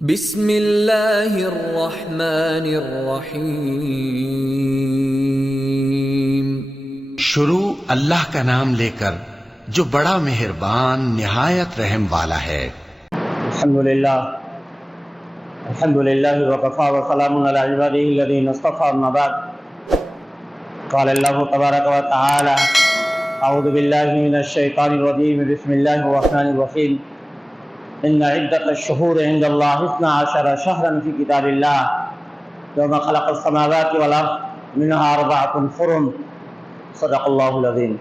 بسم اللہ الرحمن الرحیم۔ شروع اللہ کا نام لے کر جو بڑا مہربان نہایت رحم والا ہے۔ الحمدللہ وکفی وسلام علی عبادہ الذین اصطفی، اما بعد، قال اللہ تبارک و تعالی اعوذ باللہ من الشیطان الرجیم، بسم اللہ الرحمن الرحیم۔ ان عدۃ الشہور عند اللہ 12 شہرا فی کتاب اللہ یوم خلق السماوات والارض منها 4 حرم، صدق اللہ العظیم۔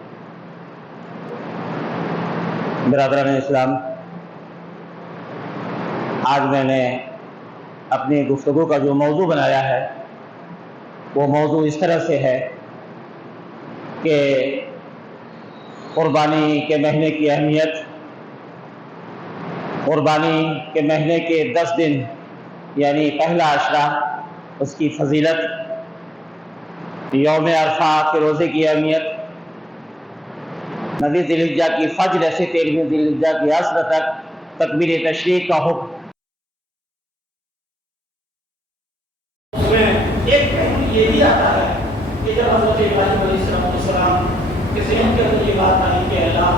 برادران اسلام، آج میں نے اپنی گفتگو کا جو موضوع بنایا ہے وہ موضوع اس طرح سے ہے کہ قربانی کے مہینے کی اہمیت، قربانی کے مہینے کے 10 دن یعنی پہلا عشرہ، اس کی فضیلت، یوم عرفہ کے روزے کی اہمیت، 9 ذی الحجہ کی فجر سے 13 ذی الحجہ کی عصر تک تکبیر تشریق کا حکم۔ اس میں ایک پہلو یہ بھی آتا ہے کہ جب حضرت ابراہیم علیہ السلام کے ذہن کے اندر یہ بات آئی کہ اللہ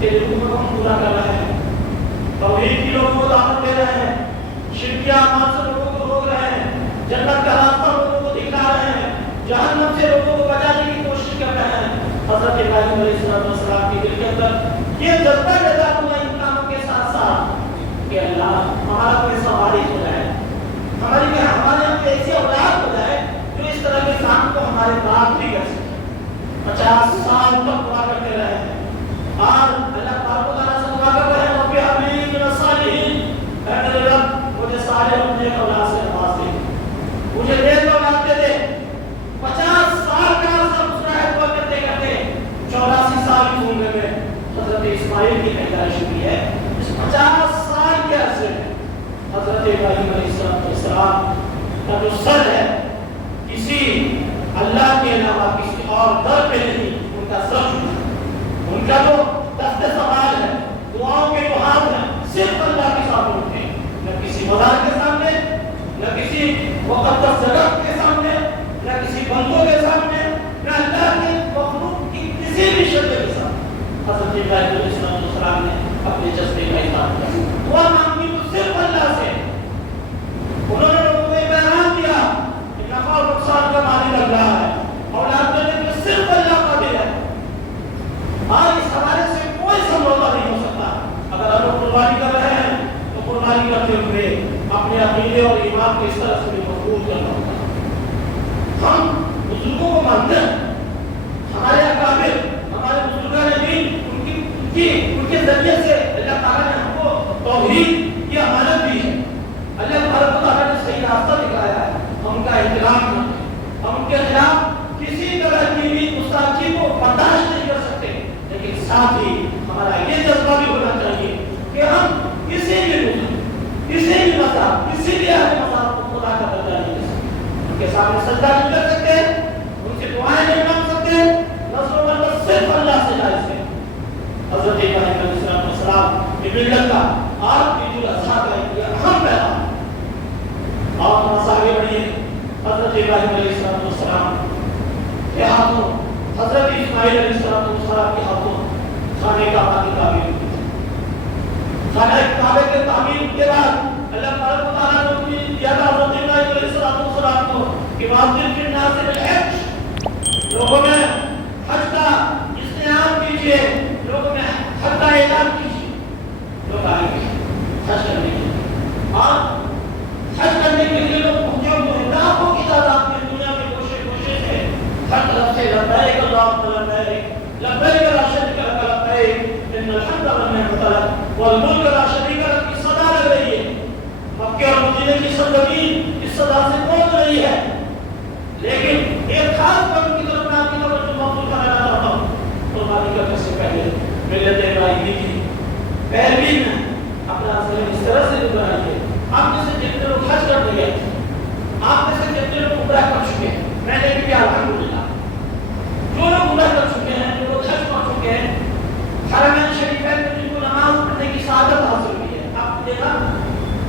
تیرے حکم کو ہم پورا کر رہے ہیں، توحید کی لوگوں کو دعوت دے رہے ہیں، شرکیہ اعمال سے لوگوں کو روک رہے ہیں، جنت کا راستہ لوگوں کو دکھا رہے ہیں، جہنم سے لوگوں کو بچانے کی کوشش کر رہے ہیں۔ حضرت ابراہیم علیہ السلام کے دل کے اندر یہ جذبہ پیدا ہوا ان کاموں کے ساتھ ساتھ کہ اللہ ہمارا کوئی سواری ہو جائے، ہمارے یہاں ایسی اولاد ہو جائے جو اس طرح کے کام کو ہمارے باپ بھی کر سکے۔ 50 سال تک دعا کرتے رہے ہیں اور اللہ پاک کو تعالیٰ سے دعا کر رہے ہیں، رب ہب لی من الصالحین، اے میرے رب مجھے صالح اور نیک اولاد سے نواز دے، مجھے نیک اولاد دے دے۔ 50 سال کا عرصہ گزرا ہے دعا کرتے کرتے، 84 سال کی عمر میں حضرت اسماعیل کی پیدائش ہوئی ہے۔ اس 50 سال کے عرصے میں حضرت ابراہیم علیہ السلام کا جو سر ہے کسی اللہ کے علاوہ کسی اور در پہ نہیں، ان کا سر ان کا جو تخت سوال ہے، دعاؤں کے جو ہاتھ ہیں صرف اللہ کے سامنے اٹھتے ہیں، نہ کسی مزار کے سامنے، نہ کسی مقدس جگہ کے سامنے، نہ کسی بندوں کے سامنے، نہ اللہ کے مخلوق کی کسی بھی شکل کے سامنے۔ حضرت ابراہیم علیہ السلام نے اپنے جذبے کا اظہار کیا، دعا مانگی تو صرف اللہ سے۔ انہوں نے لوگوں کو بیان دیا کہ نفع اور نقصان کا مالک اللہ ہے، اولاد دینے میں صرف اللہ قادر ہے۔ آج اس حوالے سے کوئی سمجھوتا نہیں ہو سکتا۔ اگر ہم لوگ قربانی کر رہے ہیں تو قربانی کرتے ہوئے اپنے عقیدے اور ایمان کو اس طرح سے بھی مضبوط کرنا ہوگا۔ ہم بزرگوں کو مانتے ہیں، ہمارے اکابر، ہمارے بزرگان دین، ان کے ذریعے سے اللہ تعالیٰ نے ہم کو توحید کی امانت دی ہے، اللہ تعالیٰ نے صحیح راستہ دکھایا ہے، ہم ان کا احترام کرتے ہیں، ہم ان کے خلاف کسی طرح کی بھی گستاخی کو برداشت نہیں کر سکتے، لیکن ساتھ ہی ہمارا یہ جذبہ بھی ہونا چاہیے کہ ہم کسی بھی مذہب، کسی بھی مذہب، کسی بھی اہل مذہب کو خدا کا درجہ نہیں دے سکتے، ان کے سامنے سجدہ نہیں کر سکتے، ان سے دعائیں نہیں مانگ سکتے، نظر و نظر صرف اللہ سے جائز ہے۔ حضرت ابراہیم علیہ السلام کی ملت کا آج عید الاضحیٰ کا ایک اہم پیغام اور آگے بڑھیے۔ حضرت ابراہیم علیہ السلام کے ہاتھوں، حضرت اسماعیل علیہ السلام کے ہاتھوں خانہ کعبہ کی تعمیر ہوئی۔ خانہ کعبہ کے تعمیر کے بعد اللہ تعالیٰ نے حکم دیا تھا حضرت ابراہیم علیہ السلام کو کہ وَأَذِّن فِي النَّاسِ بِالْحَجِّ، لوگوں میں حج کا اعلان کیجیے، لوگوں میں حج کا اعلان کیجیے، لوگ آئیں گے حج کرنے کے لیے، اور حج کرنے کے لیے لوگ پہنچے ہوئے ہیں، لاکھوں کی تعداد میں دنیا میں کوشش ہے، ہر طرف سے لبیک اللہم لبیک، لبیک لا شریک لک لبیک، ان الحمد والنعمۃ لک والملک لا شریک لک کی صدا لگ رہی ہے۔ مکہ اور مدینے کی سرزمین اس صدا سے گونج رہی ہے، لیکن ایک خاص بات کی طرف میں آپ کی توجہ مبذول کرنا چاہتا ہوں۔ قربانی کرنے سے پہلے ملت ابراہیمی کی پیروی میں اپنا ذہن اس طرح سے بنائیے، آپ میں سے جتنے لوگ حج کر دیا، آپ میں سے جتنے لوگ عمرہ کر چکے ہیں، میں نے بھی کیا الحمدللہ، جو لوگ عمرہ کر چکے ہیں، جو لوگ حج کر چکے ہیں، حرمین شریفین میں جن کو نماز پڑھنے کی سعادت حاصل ہوئی ہے، آپ نے دیکھا،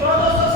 1400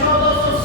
1400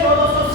1400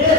1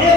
1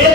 1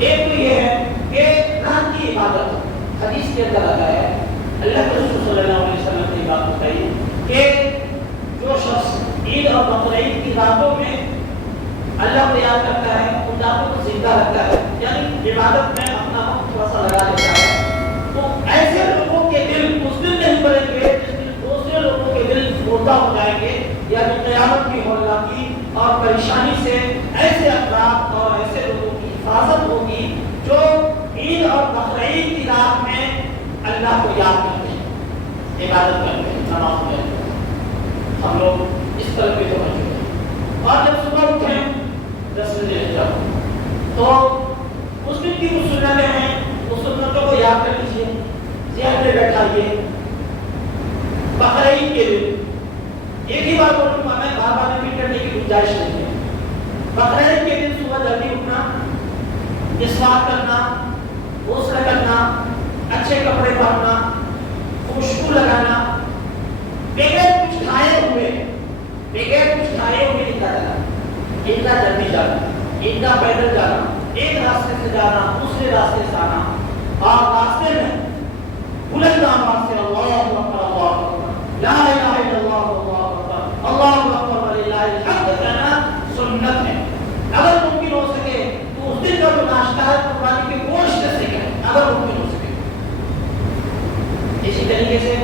ایک تو یہ ہے کہ رات کی عبادت، حدیث کے اندر آتا ہے، اللہ کے رسول صلی اللہ علیہ وسلم نے یہ بات بتائی کہ جو شخص عید اور بقرعید کی راتوں میں اللہ کو یاد کرتا ہے، ان راتوں کو زندہ رکھتا ہے، یعنی عبادت میں اپنا وقت تھوڑا سا لگا دیتا ہے، تو ایسے لوگوں کے دل اس دن نہیں بڑھیں گے جس دن دوسرے لوگوں کے دل مردہ ہو جائیں گے، یعنی قیامت کی ہولنا کی اور پریشانی سے ایسے افراد اور ایسے لوگوں کی حفاظت ہوگی جو عید اور بقرعید کی رات میں اللہ کو یاد کرتے ہیں، عبادت کرتے ہیں، نماز پڑھتے ہیں۔ ہم لوگ اس طرح بھی توجہ دیں، اور جب صبح اٹھیں 10 بجے جب تو اس دن کی کچھ سنتیں ہیں، اس سنتوں کو یاد کر لیجیے، ذہن میں بیٹھائیے۔ بقرعید کے دن ایک ہی بار بولوں گا میں، بار بار ریپیٹ کرنے کی گنجائش نہیں ہے۔ بقرعید کے دن صبح جلدی اٹھنا، مسواک کرنا، غسل کرنا، اچھے کپڑے پہننا، خوشبو لگانا، بغیر کچھ کھائے ہوئے عیدگاہ جانا، عیدگاہ جلدی جانا، عیدگاہ پیدل جانا، ایک راستے سے جانا، دوسرے راستے سے آنا، اور راستے میں بلند آواز سے اللہ اکبر اللہ اکبر لا الہ الا اللہ اللہ اکبر اللہ اکبر وللہ الحمد کہنا سنت ہے۔ اگر ممکن ہو سکے تو اس دن کا جو ناشتہ ہے قربانی کے گوشت سے کریں، اگر ممکن ہو سکے۔ اسی طریقے سے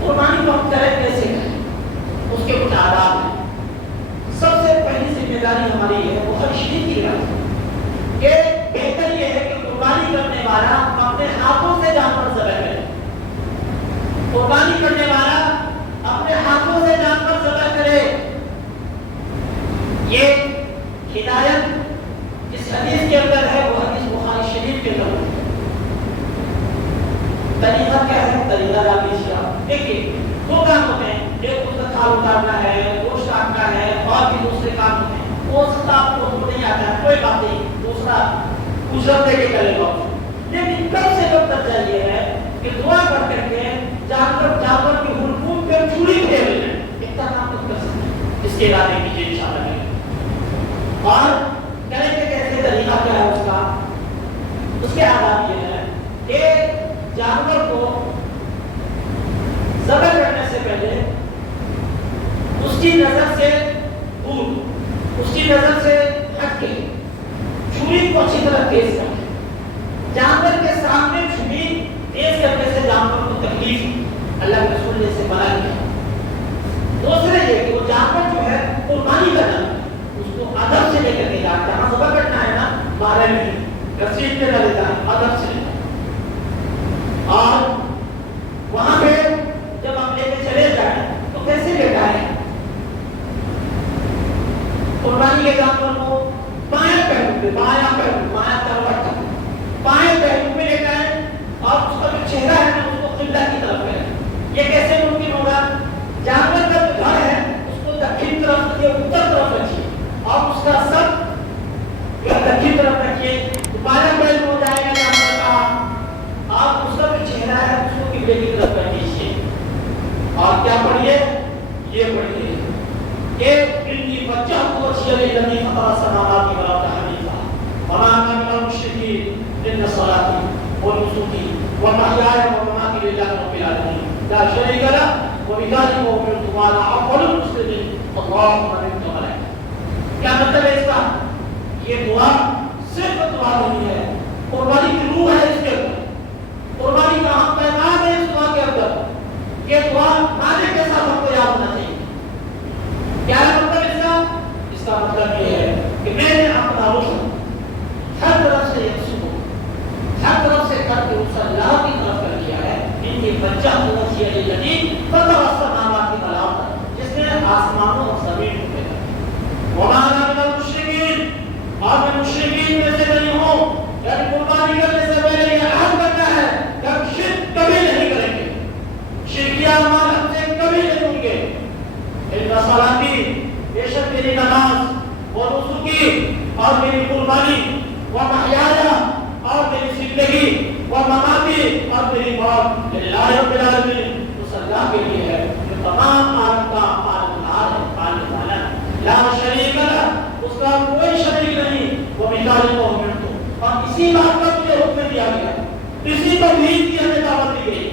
قربانی کو ہم کریں کیسے کریں، اس کے کچھ آداب ہیں۔ سب سے پہلی ذمہ داری ہماری ہے وہ ہر شریف کی رعایت کہ بہتر یہ ہے کہ قربانی کرنے والا اپنے ہاتھوں سے جانور ذبح کرے، قربانی کرنے والا اپنے ہاتھوں سے جانور ذبح کرے۔ یہ ہدایت اس حدیث کے اندر ہے، وہ حدیث بخاری شریف کے اندر ہے۔ طریقہ کیا ہے؟ طریقہ ڈال لیجیے آپ۔ دیکھیے دو کام ہوتے ہیں، ایک اس کا کھال اتارنا ہے، گوشت کاٹنا ہے، اور بھی دوسرے کام ہوتے ہیں۔ وہ سب آپ کو نہیں آتا ہے، کوئی بات نہیں، دوسرا اجرت دے کے کرے گا۔ لیکن کم سے کم درجہ یہ ہے کہ دعا کر کر کے جانور کی حلقوم پہ چھری پھیر لیں، اتنا کام تو کر سکتے ہیں۔ اس کے ارادے کیجیے انشاءاللہ۔ اور کریں گے کیسے، طریقہ کیا ہے اس کا؟ اس کے آداب یہ ہے کہ جانور کو ذبح کرنے سے پہلے اس کی نظر سے دور، اس کی نظر سے ہٹ کے چھری کو اچھی طرح تیز کریں۔ جانور کے سامنے چھری تیز کرنے سے جانور کو تکلیف اللہ کے رسول نے سے منع کیا۔ دوسرے یہ کہ وہ جانور جو ہے قربانی کا جانور، اس کو ادب سے لے کر کے جانا، جہاں ذبح کرنا ہے نا مارے نہیں، گھسیٹ کے نہ لے جائیں، ادب سے لے جائیں۔ اور وہاں پہ جب ہم لے کے چلے جائیں تو کیسے لے جائیں؟ قربانی کے جانور کو بائیں پہلو پہ، بایاں پہلو، بایاں کروٹ بائیں پہلو پہ لے جائیں، اور اس کا جو چہرہ ہے نا اس کو قبلہ کی طرف کریں۔ یہ کیسے ممکن ہوگا؟ جانور کا جو گھر ہے اس کو دکھن طرف یا اتر طرف رکھیے، اور اس کا سب دکھن طرف رکھیے، تو بایاں پہلو ہو جائے گا جانور کا، آپ اس کا جو چہرہ ہے اس کو قبلے کی طرف کر دیجیے۔ اور کیا پڑھیے؟ یہ پڑھیے کہ انی وجہت وجہی للذی فطر السماوات والارض حنیفا وما انا من المشرکین ان صلاتي ونسكي ومحياي ومماتي لله رب العالمين لا شريك له وبذلك امرت وانا اول المسلمين اللهم انت ولي۔ کیا مطلب ہے اس کا؟ یہ دعا صرف دعا نہیں ہے، قربانی کی روح ہے اس کے اندر، قربانی کا ہم پیغام ہے اس دعا کے اندر۔ یہ دعا مانے کے ساتھ ہم کو یاد ہونا چاہیے۔ کیا ہے مطلب اس کا؟ اس کا مطلب یہ ہے کہ میں نے اپنا رخ ہر طرف سے یکسو، ہر طرف سے کر کے اس اللہ کی طرف کر دیا ہے۔ ان کی بچہ وجہی للذی فطر السماوات والارض، جس نے آسمانوں اور زمین کو پیدا کیا۔ وما انا من المشرکین، اور میں مشرکین میں سے نہیں ہوں، یعنی قربانی کرنے سے پہلے یہ عہد کرنا ہے کہ ہم شرک کبھی نہیں کریں گے، شرکیہ اعمال ہم سے کبھی نہیں ہوں گے۔ ان صلاتی، بے شک میری نماز، اور نسکی، اور میری قربانی، ومحیایا، اور میری زندگی، ومماتی، اور میری موت للہ رب العالمین، اس اللہ کے لیے ہے جو تمام عالم کا پالنہار ہے، پالنے والا ہے۔ لا شریک لہ، اس کا کوئی شریک نہیں، وبذلک امرت، اور اس اسی بات کا مجھے حکم دیا گیا، اسی توحید کی ہمیں دعوت دی گئی،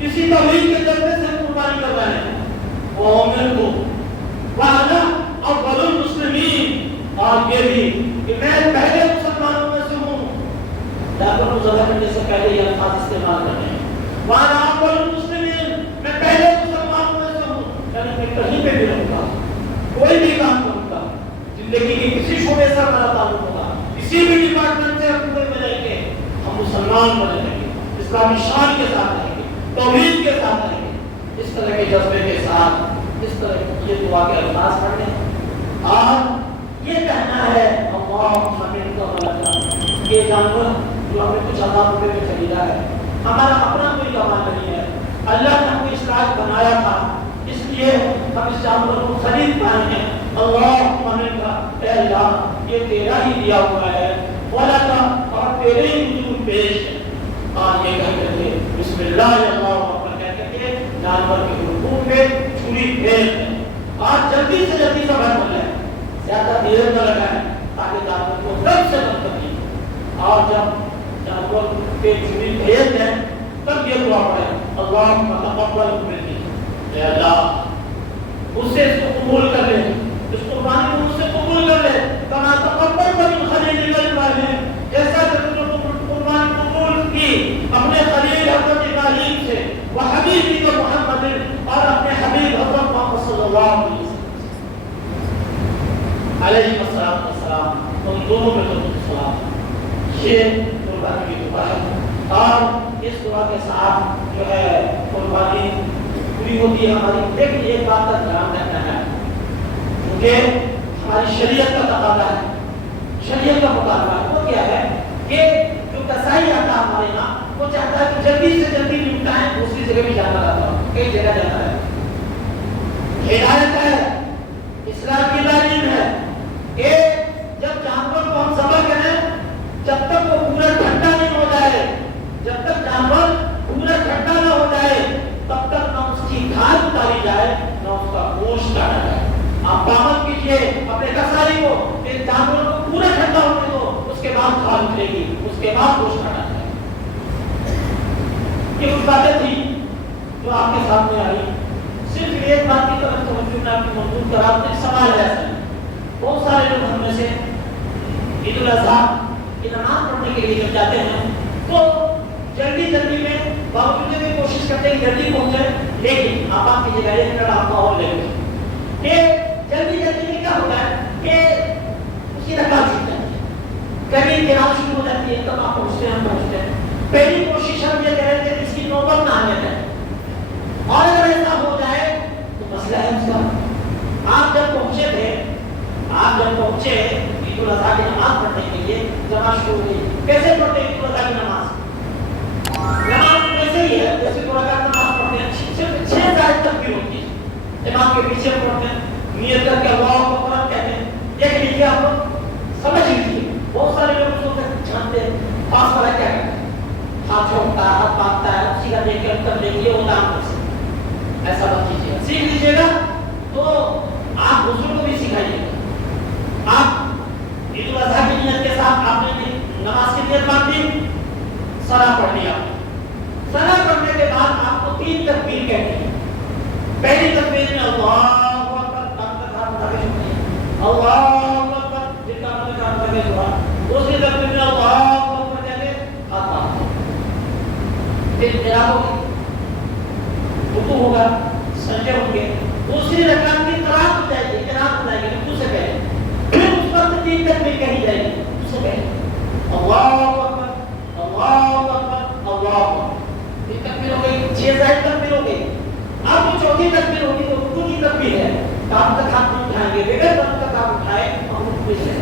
اسی توحید کے ذریعے سے قربانی کر رہے ہیں۔ وَأُمِرْتُ وَأَنَا أَوَّلُ الْمُسْلِمِينَ، اور یہ بھی کہ میں پہلے مسلمانوں میں سے ہوں۔ جانور کو ذبح کرنے سے پہلے یہ الفاظ استعمال کرنے ہیں، وَأَنَا أَوَّلُ الْمُسْلِمِينَ، میں پہلے مسلمانوں میں سے ہوں، یعنی میں کہیں پہ بھی رہوں گا، کوئی بھی کام کروں گا، زندگی کے کسی شعبے سے میرا تعلق ہوگا، کسی بھی ڈپارٹمنٹ سے ہم میں رہیں گے، ہم مسلمان بنے رہیں گے، اسلامی شان کے ساتھ رہیں گے، توحید کے ساتھ رہیں گے، اس طرح کے جذبے کے ساتھ اس طرح یہ دعا کے الفاظ پڑھنے اور یہ کہنا ہے اللہم منک ولک، یہ جانور جو ہمیں کچھ ہزار روپے میں خریدا ہے، ہمارا اپنا کوئی کمال نہیں ہے، اللہ نے ہمیں اس لائق بنایا تھا، اس لیے ہم اس جانور کو خرید پائے ہیں۔ اللہم منک، اے اللہ یہ تیرا ہی دیا ہوا ہے، ولک، اور تیرے ہی حضور پیش ہے۔ اور یہ کہتے تھے بسم اللہ اللہ اکبر کہتے تھے، جانور کے رکوع میں چھری پھیر ہے، اور جلدی سے جلدی سبر کر لیں، زیادہ دیر نہ لگائیں تاکہ جانور کو رب سے مت کریں، اور جب جانور کے چھری پھیر دیں تب یہ دعا پڑھیں اللہم تقبل منی، اے اللہ اس سے اس کو قبول کر لے، اس قربانی کو اس سے قبول کر لے، کما تقبل من خلیل ابراہیم، جیسا کہ تم نے قربانی قبول کی اپنے خلیل حضرت ابراہیم سے، وحبیبی کو محمد، اور اپنے حبیب حضرت محمد صلی اللہ علیہ وسلم علیہ السلام، ان دونوں میں تو السلام، یہ قربانی کی دعا ہے۔ اور اس دعا کے ساتھ جو ہے قربانی پوری ہوتی ہے ہماری، لیکن ایک بات کا دھیان رکھنا ہے کیونکہ ہماری شریعت کا تقاضا ہے، شریعت کا مطالبہ ہے، وہ کیا ہے کہ جو کسائی آتا ہے ہمارے یہاں وہ چاہتا ہے کہ جلدی سے جلدی نمٹائیں، دوسری جگہ بھی جانا رہتا ہے، کئی جگہ جاتا ہے۔ ہدایت ہے، اسلام کی تعلیم ہے کہ جب جانور کو ہم ذبح کریں جب تک وہ پورا ٹھنڈا نہیں ہو جائے، جب تک جانور پورا ٹھنڈا نہ ہو جائے تب تک نہ اس کی کھال اتاری جائے نہ اس کا گوشت کاٹا جائے۔ آپ پابند کیجیے اپنے کسائی کو کہ جانور کو پورا ٹھنڈا ہونے دو، اس کے بعد کھال اترے گی، اس کے بعد گوشت کاٹا جائے۔ یہ کچھ باتیں تھی جو آپ کے سامنے آئی، صرف ایک بات کی طرف توجہ میں آپ کی موجود کرا، ایک سوال ہے ایسا، بہت سارے لوگ ہم میں سے عید الاضحیٰ کی نماز پڑھنے کے لیے جب جاتے ہیں تو جلدی جلدی میں باوجود بھی کوشش کرتے ہیں جلدی پہنچے، لیکن آپ کی جگہ ایک منٹ آپ ماحول لے لیں کہ جلدی جلدی میں کیا ہوتا ہے کہ اس کی رکعت چھوٹ جاتی ہے، کبھی قرات شروع ہو جاتی ہے تب آپ پہنچتے ہیں، پہلی کوشش ہم یہ کریں کہ اس کی نوبت نہ آنے دیں، اور اگر ایسا ہو جائے تو مسئلہ ہے اس کا۔ آپ جب پہنچے عید الاضحیٰ کی نماز پڑھنے کے لیے جماعت شروع ہوئی، کیسے پڑھتے ہیں عید الاضحیٰ کی نماز؟ نماز ویسے ہی ہے جیسے دو رکعت نماز پڑھتے ہیں، صرف 6 زائد تکبیر ہوتی ہے، امام کے پیچھے پڑھتے ہیں، نیت کر کے اللہ اکبر کہتے ہیں، دیکھ لیجیے آپ سمجھ لیجیے، بہت سارے لوگ اس کو جانتے ہیں، خاص طرح کیا کرتے ہیں، ہاتھ چھوڑتا ہے، ہاتھ باندھتا ہے، اسی کا دیکھ کے کر لیں گے وہ دام کر سکتے، ایسا مت کیجیے، سیکھ لیجیے گا تو آپ دوسروں کو بھی سکھائیے گا۔ آپ عید الاضحیٰ کی نیت کے ساتھ آپ نے نماز کی نیت باندھی، سنا پڑھ لیا، سنا پڑھنے کے بعد آپ کو 3 تکبیر کہنی ہے۔ پہلی تکبیر میں اللہ اکبر، اللہ اکبر، جن کا مطلب کام کرنے کے بعد دوسری تکبیر میں اللہ اکبر کہہ کے ہاتھ باندھ، پھر قیام ہوگی، رکوع ہوگا، سجدے ہوں گے، دوسری رکعت کی قرات ہو جائے گی، قرات ہو جائے گی رکوع سے پہلے، پھر اس وقت 3 تکبیر کہی جائے گی اس سے پہلے، اللہ اکبر، اللہ اکبر، اللہ اکبر، یہ تکبیر ہو گئی، 6 زائد تکبیر ہو گئی۔ اب جو چوتھی تکبیر ہوگی تو رکوع کی تکبیر ہے، کام تک ہاتھ نہیں اٹھائیں گے، بغیر دم تک آپ اٹھائے ہم رکوع سے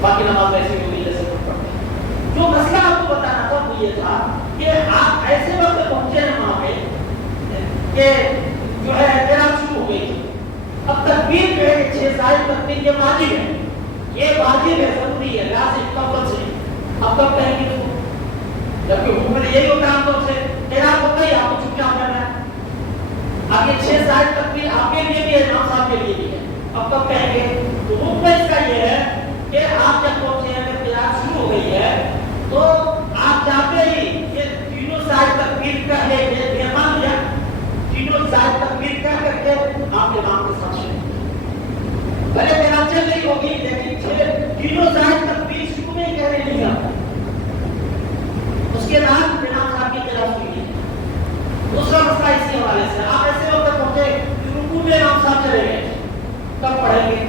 باقی نماز ایسی ہوگی جیسے پڑھتے ہیں۔ جو مسئلہ آپ کو بتانا تھا وہ یہ تھا کہ آپ ایسے وقت پہنچے ہیں وہاں پہ کہ جو ہے قرات شروع ہو گئی تھی، اب تکبیر جو ہے 6 زائد تکبیر یہ واجب ہے، یہ واجب ہے، ضروری ہے، لازم قبل سے، اب کب کہیں گے تو جبکہ حکم یہی ہوتا ہے عام طور سے قرات ہوتا ہی آپ کو چپ چاپ کرنا ہے، اب یہ 6 زائد تکبیر آپ کے لیے بھی ہے، امام صاحب کے لیے بھی ہے، اب کب کہیں گے تو حکم اس کا یہ ہے کہ آپ جب پہنچے ہیں قرات شروع ہو گئی ہے ہے تو آپ جاتے ہی یہ تینوں سائڈ تکبیر کا ہے یہ مان لیا تینوں سائڈ تکبیر کا کر کے آپ کے نام کے ساتھ شریک بھلے میرا چل رہی ہوگی لیکن تینوں سائڈ تکبیر شروع میں کہہ رہے نہیں آپ اس کے بعد امام صاحب کی قراءت ہوئی دوسرا مسئلہ اسی حوالے سے آپ ایسے وقت پہنچے کہ رکوع میں امام صاحب چلے گئے کب پڑھیں گے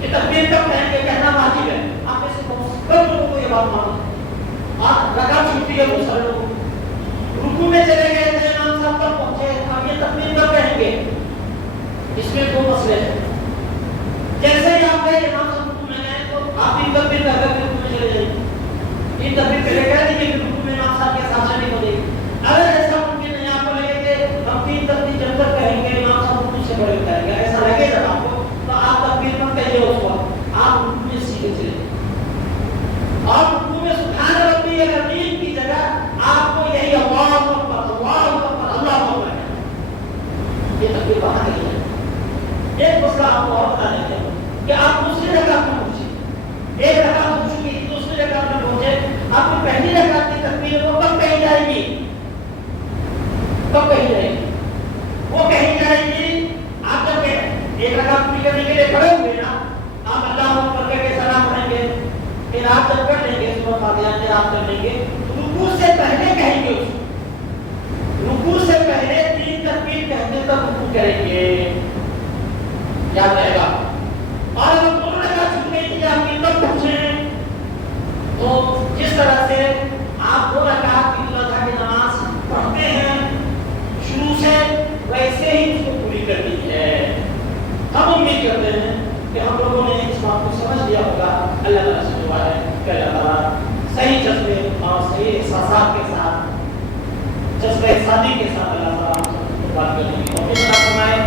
یہ تکبیر کب کہیں گے کہنا واجب ہے آپ ایسے کب لوگوں کو یہ بات معلوم آپ رکعت چھوٹی ہے بہت سارے لوگوں رکوع میں چلے گئے تھے امام صاحب تک پہنچے اب یہ تکبیر کب کہیں گے اس میں دو مسئلے ہیں جیسے ہی آپ گئے امام صاحب رکوع میں گئے تو آپ بھی تکبیر کر کے رکوع میں چلے جائیں یہ تکبیر کرے گا نہیں کہ رکوع میں امام صاحب کے ساتھ شریک ہو جائے اگر ایسا ممکن نہیں آپ کو لگے کہ ہم تین تکبیر جب تک کہیں گے امام صاحب رکوع سے بڑے کریں گے ایسا لگے گا آپ کو تو آپ تکبیر مت کہیے اس وقت آپ رکوع میں سیدھے چلے اور رکوع میں سبحان ربی العظیم کی جگہ آپ کو یہی اللہ اکبر اللہ اکبر یہ تکبیر وہاں نہیں ہے ایک مسئلہ آپ کو اور بتا دیتے ہیں کہ آپ دوسری رکعت میں پہنچے ایک رکعت ہو چکی دوسری رکعت میں پہنچے آپ کی پہلی رکعت کی تکبیر وہ کب کہی جائے گی کب کہی جائے گی وہ کہی جائے گی آپ جب ایک رکعت پوری کرنے کے لیے کھڑے ہوئے نا آپ اللہ اکبر کہہ کے سلام پڑھیں گے پھر آپ جب پڑھ لیں گے سورۃ فاتحہ پھر آپ کر لیں گے رکوع سے پہلے کہیں گے اس رکوع سے پہلے تین تکبیر کہنے تک رکوع کریں گے یاد رہے گا اور اگر دونوں رکعت چھوٹ گئی تھی آپ کی تب پوچھیں تو جس طرح سے آپ دو رکعت کی اضحیٰ کی نماز پڑھتے ہیں شروع سے ویسے ہی اس کو پوری کرنی ہے ہم امید کرتے ہیں کہ ہم لوگوں نے اس بات کو سمجھ لیا ہوگا اللہ تعالیٰ سے دعا ہے کہ اللہ تعالیٰ صحیح جذبے اور صحیح احساسات کے ساتھ جذبہ شادی کے ساتھ اللہ تعالیٰ بات کرنے کی توفیق عطا فرمائے